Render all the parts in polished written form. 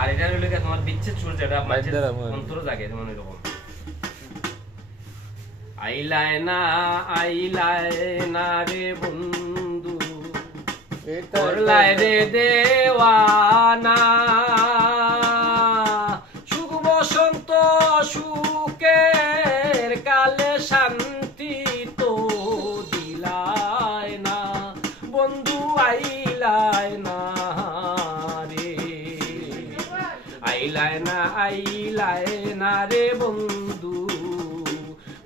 আর এটা হলো কি তোমার বিচ্ছেদ সুর যেটা মাঝে অন্তর জাগে যেমন এরকম আইলায় না রে বন্ধু করলায় রে দেওয়ানা সুখ বসন্ত সুখের কালে শান্তি তো দিলায় না বন্ধু আইলায় না রে আইলায় না রে বন্ধু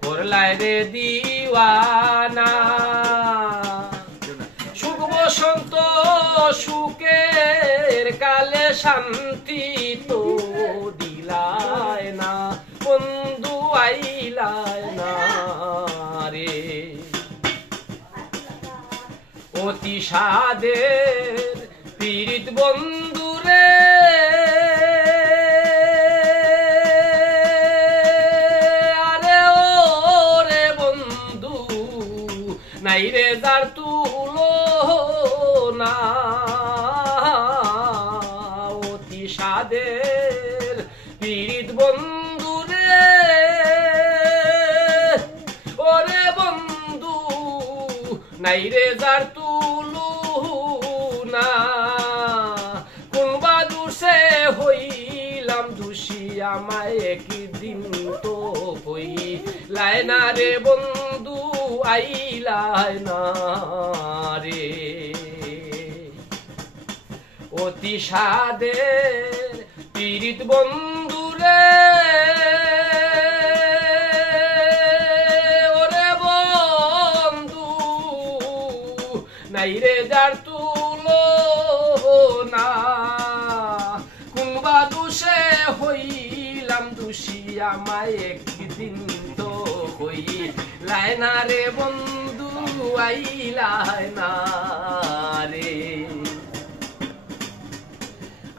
করলায় রে দিওয়ানা সুখ বসন্ত সুখের কালে শান্তি তো দিলায় না বন্ধু আইলায় না রে অতি সাদের পীড়িত বন্ধু রে আরে ও রে বন্ধু নাই রে যার তুলো না অতি সাদের পীড়িত বন্ধু রে ওরে বন্ধু নাই রে যার তুলো না কোনবা দোষে হইলাম দোষী আমায় একদিন তো হইলায় না রে বন্ধু আইলায় না রে অতি সাদের পীড়িত বন্ধু রে ওরে বন্ধু নাই রে যার তুলো না কোনবা দোষে হইলাম দোষী আমায় একদিন তো হইলায় না রে বন্ধু আইলায় না রে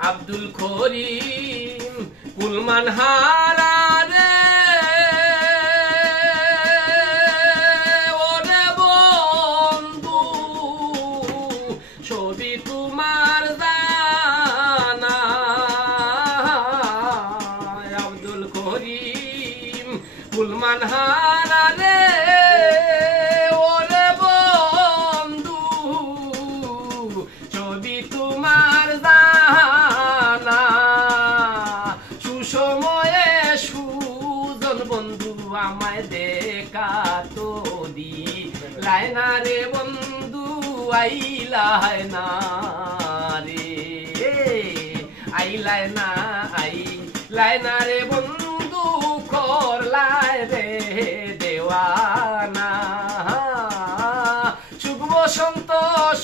আব্দুল করিম কুলমান হারা রে ওরে বন্ধু ছবি তোমার জানা আব্দুল করিম কুলমান হারা রে ওরে বন্ধু ছবি তোমার জানা সুসময়ে সুজন বন্ধু আমায় দেখা তো দিলায় না রে বন্ধু আইলায় না রে আইলায় না রে বন্ধু করলায় রে দেওয়ানা সুখ বসন্ত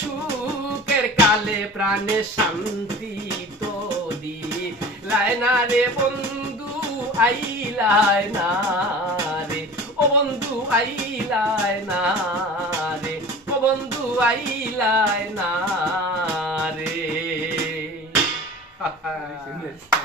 সুখের কালে প্রাণে শান্তি তো দিলায় না রে বন্ধু আইলায় না রে ও বন্ধু আইলায় না